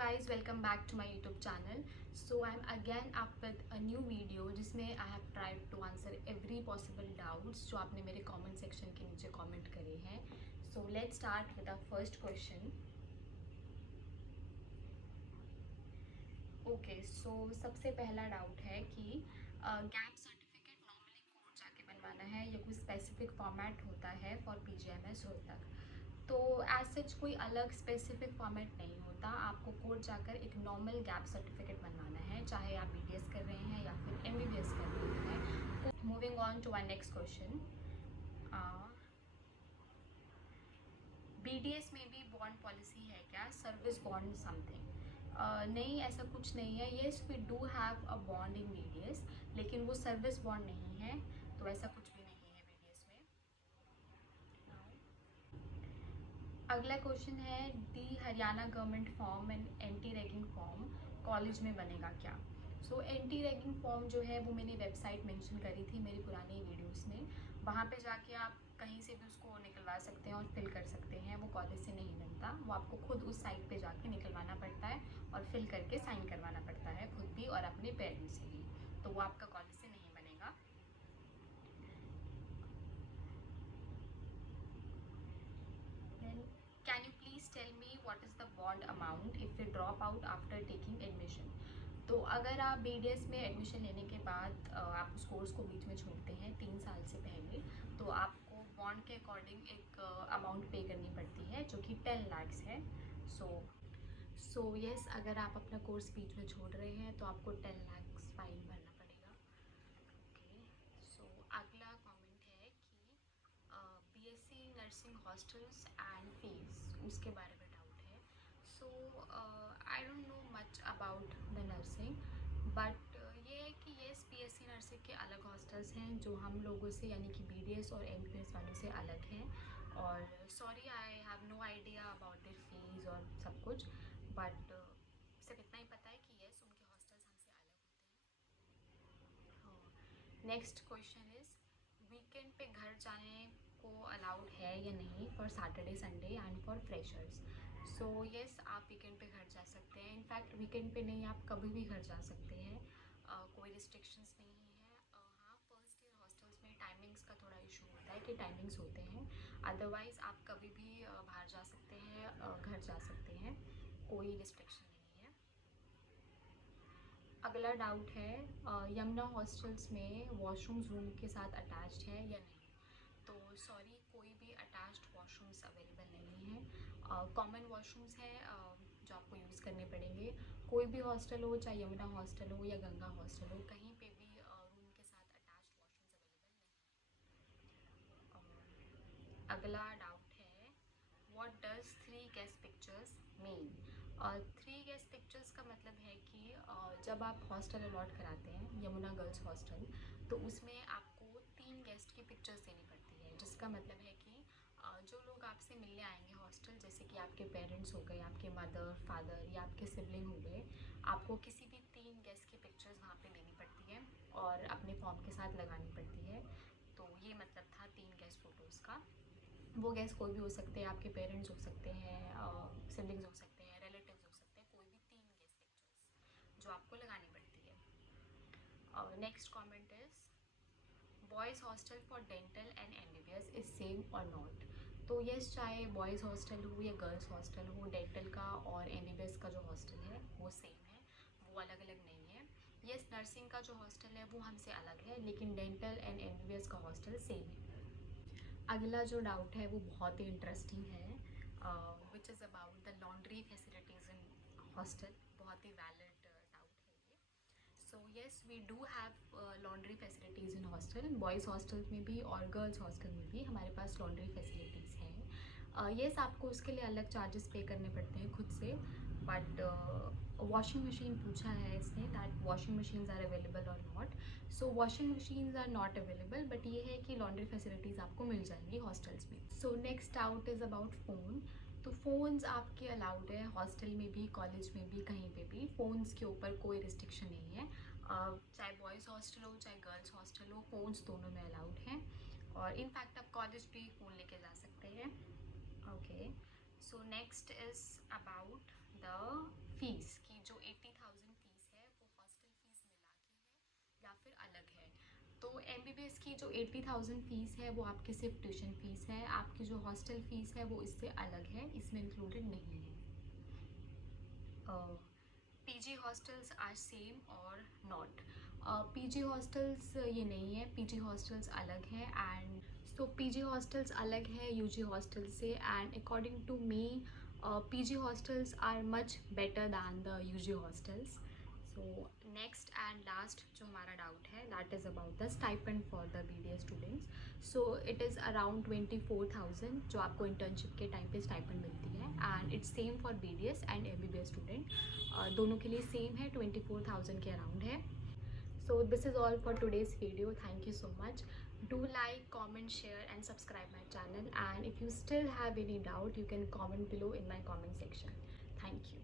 guys, welcome back to my YouTube channel. So I'm again up with a new video जिसमें I have tried to answer every possible doubts जो आपने मेरे comment section के नीचे comment करे हैं. So let's start with our first question. Okay, so सबसे पहला डाउट है कि गैप सर्टिफिकेट नॉर्मली कोर्ट जाके बनवाना है या कोई स्पेसिफिक फॉर्मेट होता है फॉर PGMS रोल तक. तो एज सच कोई अलग स्पेसिफिक फॉर्मेट नहीं होता. आपको कोर्ट जाकर एक नॉर्मल गैप सर्टिफिकेट बनवाना है, चाहे आप BDS कर रहे हैं या फिर MBBS कर रहे हैं. Moving on to our next question. BDS में भी बॉन्ड पॉलिसी है क्या, सर्विस बॉन्ड समथिंग? नहीं, ऐसा कुछ नहीं है. Yes, we do have a bond in BDS, लेकिन वो सर्विस बॉन्ड नहीं है, तो ऐसा कुछ भी नहीं है BDS में. अगला क्वेश्चन है, the Haryana government form and anti ragging form college में बनेगा क्या? सो एंटी रैगिंग फॉर्म जो है वो मैंने वेबसाइट मेंशन करी थी मेरी पुरानी वीडियोस में. वहाँ पे जाके आप कहीं से भी उसको निकलवा सकते हैं और फिल कर सकते हैं. वो कॉलेज से नहीं बनता, वो आपको खुद उस साइट पे जाके निकलवाना पड़ता है और फिल करके साइन करवाना पड़ता है खुद भी और अपने पेरेंट्स से भी. तो वो आपका कॉलेज से नहीं बनेगा. Can you please tell me what is the bond amount if we drop out after taking admission? तो अगर आप BDS में एडमिशन लेने के बाद आप उस कोर्स को बीच में छोड़ते हैं 3 साल से पहले, तो आपको बॉन्ड के अकॉर्डिंग एक अमाउंट पे करनी पड़ती है जो कि 10 lakhs है. सो यस, अगर आप अपना कोर्स बीच में छोड़ रहे हैं तो आपको 10 lakhs फाइन भरना पड़ेगा. ओके, सो अगला कमेंट है कि BSc nursing hostels and fees, उसके बारे में डाउट है. So I don't know much about the nursing, but ये है कि येस, BSc नर्सिंग के अलग हॉस्टल्स हैं जो हम लोगों से यानी कि BDS और MBBS वालों से अलग हैं. और sorry, I have no idea about their fees और सब कुछ, बट सिर्फ इतना ही पता है कि येस, उनके हॉस्टल्स हमसे अलग होते हैं. नेक्स्ट क्वेश्चन इज़, वीकेंड पे घर जाने को अलाउड है या नहीं for Saturday Sunday and for freshers? So yes, आप वीकेंड पे घर जा सकते हैं. इनफैक्ट वीकेंड पे नहीं, आप कभी भी घर जा सकते हैं. कोई रिस्ट्रिक्शंस नहीं है. हाँ, फर्स्ट ईयर हॉस्टल्स में टाइमिंग्स का थोड़ा इशू होता है कि टाइमिंग्स होते हैं. अदरवाइज़ आप कभी भी बाहर जा सकते हैं, घर जा सकते हैं, कोई रिस्ट्रिक्शन नहीं है. अगला डाउट है, यमुना हॉस्टल्स में वॉशरूम्स रूम के साथ अटैच्ड है या नहीं? तो सॉरी, कोई भी अटैच्ड वॉशरूम्स अवेलेबल नहीं है. कॉमन वॉशरूम्स हैं जो आपको यूज़ करने पड़ेंगे. कोई भी हॉस्टल हो, चाहे यमुना हॉस्टल हो या गंगा हॉस्टल हो, कहीं पे भी रूम के साथ अटैच्ड वॉशरूम्स अवेलेबल नहीं है. अगला डाउट है, what does 3 guest pictures mean? 3 guest pictures का मतलब है कि जब आप हॉस्टल अलॉट कराते हैं यमुना गर्ल्स हॉस्टल, तो उसमें आपको 3 गेस्ट की पिक्चर्स देनी पड़ती है. जिसका मतलब है कि जो लोग आपसे मिलने आएंगे हॉस्टल, जैसे कि आपके पेरेंट्स हो गए, आपके मदर फादर या आपके सिबलिंग हो गए, आपको किसी भी 3 गेस्ट की पिक्चर्स वहाँ पे देनी पड़ती है और अपने फॉर्म के साथ लगानी पड़ती है. तो ये मतलब था 3 गेस्ट फ़ोटोज़ का. वो गेस्ट कोई भी हो सकते हैं, आपके पेरेंट्स हो सकते हैं, सिबलिंग्स हो सकते हैं, रिलेटिव्स हो सकते हैं, कोई भी 3 गेस्ट पिक्चर्स जो आपको लगानी पड़ती है. Next comment is, boys hostel for dental and MBBS is same और नॉट? तो येस, चाहे बॉयज़ हॉस्टल हो या गर्ल्स हॉस्टल हो, डेंटल का और MBBS का जो हॉस्टल है वो सेम है, वो अलग अलग नहीं है. येस, नर्सिंग का जो हॉस्टल है वो हमसे अलग है, लेकिन डेंटल एंड MBBS का हॉस्टल सेम है. अगला जो डाउट है वो बहुत ही इंटरेस्टिंग है, which is about the laundry facilities in hostel. बहुत ही वैलिड डाउट है ये. So yes, we do have laundry facilities in hostel. Boys hostel में भी और गर्ल्स हॉस्टल में भी हमारे पास लॉन्ड्री फैसिलिटीज़ हैं. येस, आपको उसके लिए अलग चार्जेस पे करने पड़ते हैं खुद से, बट वॉशिंग मशीन पूछा है इसने, that washing machines are available और not. So washing machines are not available, but ये है कि लॉन्ड्री फैसिलिटीज़ आपको मिल जाएंगी हॉस्टल्स में. So next doubt is about phone. तो फ़ोन्स आपके अलाउड है हॉस्टल में भी, कॉलेज में भी, कहीं पे भी. फ़ोन्स के ऊपर कोई रिस्ट्रिक्शन नहीं है. चाहे बॉयज़ हॉस्टल हो चाहे गर्ल्स हॉस्टल हो, फ़ोन्स दोनों में अलाउड हैं. और इनफैक्ट आप कॉलेज भी फ़ोन लेके जा सकते हैं. Okay, so next is about the fees की जो 80,000 फीस है वो हॉस्टल फीस मिला के है या फिर अलग है। तो MBBS की जो 80,000 फीस है वो आपकी सिर्फ ट्यूशन फीस है, आपकी जो हॉस्टल फीस है वो इससे अलग है, इसमें इंक्लूडेड नहीं है। PG हॉस्टल्स आर सेम और नॉट। PG हॉस्टल्स ये नहीं है, PG हॉस्टल्स अलग है एंड सो PG हॉस्टल्स अलग है UG हॉस्टल से and according to me PG hostels are much better than the UG hostels. So next and last जो हमारा डाउट है that is about the stipend for the BDS students. So it is around 24,000 जो आपको internship के time पे stipend मिलती है and it's same for BDS and MBBS student. दोनों के लिए same है, 24,000 के अराउंड है। So this is all for today's video. Thank you so much. Do like, comment, share and subscribe my channel, and if you still have any doubt you can comment below in my comment section. Thank you.